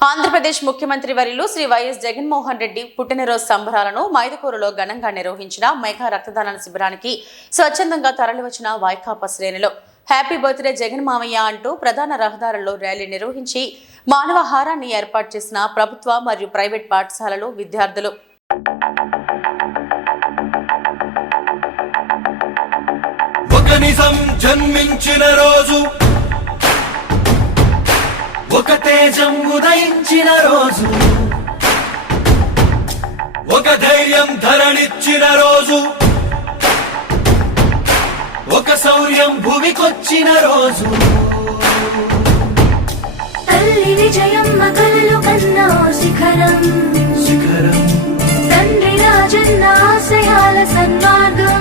ఆంధ్రప్రదేశ్ ముఖ్యమంత్రి వర్యులు శ్రీ వైఎస్ జగన్మోహన్ రెడ్డి పుట్టినరోజు సంబరాలను మైదుకూరులో ఘనంగా నిర్వహించిన మెగా రక్తదాన శిబిరానికి స్వచ్ఛందంగా తరలివచ్చిన వైకాపా శ్రేణులు హ్యాపీ బర్త్డే జగన్ మామయ్య అంటూ ప్రధాన రహదారుల్లో ర్యాలీ నిర్వహించి మానవహారాన్ని ఏర్పాటు చేసిన ప్రభుత్వ మరియు ప్రైవేట్ పాఠశాలలు విద్యార్థులు జన్మించిన రోజు ఒక తేజం ఉదయించిన రోజు ఒక ధైర్యం ధరణిచ్చిన రోజు ఒక శౌర్యం భూమికొచ్చిన రోజు తల్లి విజయమ్మ కలలు కన్నా శిఖరం శిఖరం తండ్రి రాజన్న ఆశయాల సన్మార్గం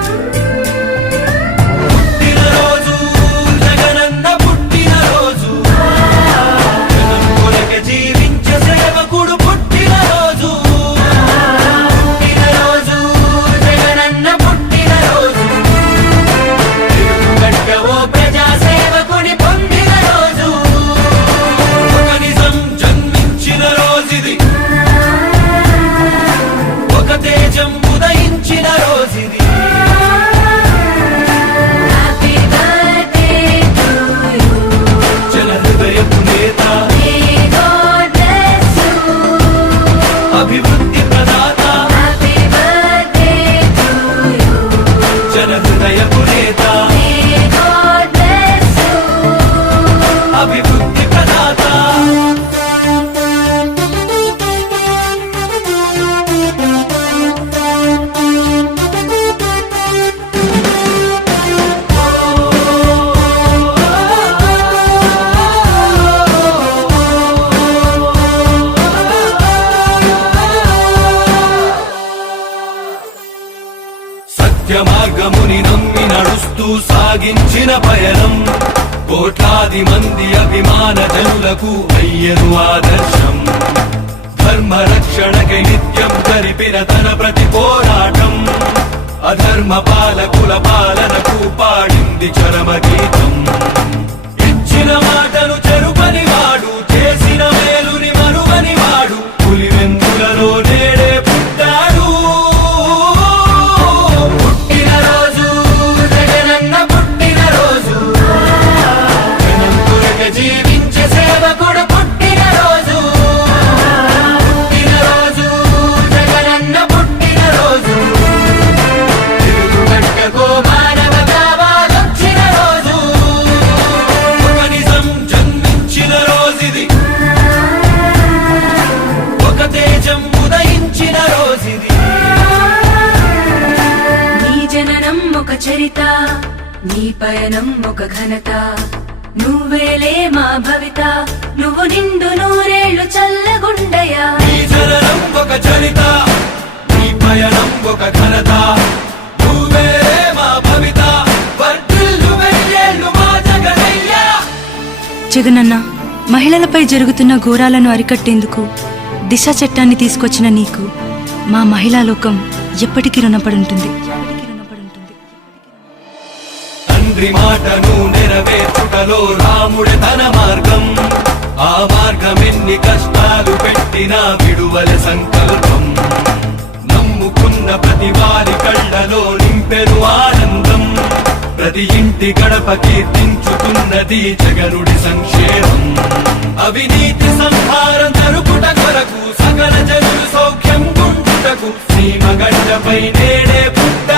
మార్గముని నమ్మి నడుస్తూ సాగించిన పయనం కోట్లాది మంది అభిమాన జనులకు అయ్యను ఆదర్శం ధర్మ రక్షణకై నిత్యం జరిపిన తన ప్రతి పోరాటం అధర్మ పాలకుల పాలనకు పాడింది చరమ గీతం ఇచ్చిన మాటను చెరుపని వాడు చేసిన మేలుని మరువని వాడు పులివెందులలో నేడే పుట్టాడు జీవించే సేవకుడు పుట్టిన రోజు జగనన్న పుట్టిన రోజు తిరుగుగట్టకు మానవ కావాలొచ్చిన రోజు ఒక నిజం జన్మించిన రోజుది ఒక తేజం ఉదయించిన రోజుది నీ జననం ఒక చరిత నీ పయనం ఒక ఘనత నువ్వేలే మా భవిత నువ్వు నిండు నూరేళ్లు చల్లగుండయా నీ జననం ఒక చరిత నీ పయనం ఒక ఘనత నువ్వేలే మా భవిత వర్ధిల్లు వెయ్యేళ్ళు మా జగనయ్యా. జగనన్న మహిళలపై జరుగుతున్న ఘోరాలను అరికట్టేందుకు దిశ చట్టాన్ని తీసుకొచ్చిన నీకు మా మహిళా లోకం ఎప్పటికీ రుణపడుంటుంది. తండ్రి మాటను నెరవేర్చుటలో రాముడి తన మార్గం ఆ మార్గం ఎన్ని కష్టాలు పెట్టినా విడువల సంకల్పం నమ్ముకున్న ప్రతి వారి కళ్ళలో నింపెను ఆనందం ప్రతి ఇంటి గడప కీర్తించుతున్నది జగనుడి సంక్షేమం అవినీతి సంహారం జరుపుట కొరకు సకల జనులు సౌఖ్యం గుంటుటకు సీమ గడ్డపై నేడే పుట్ట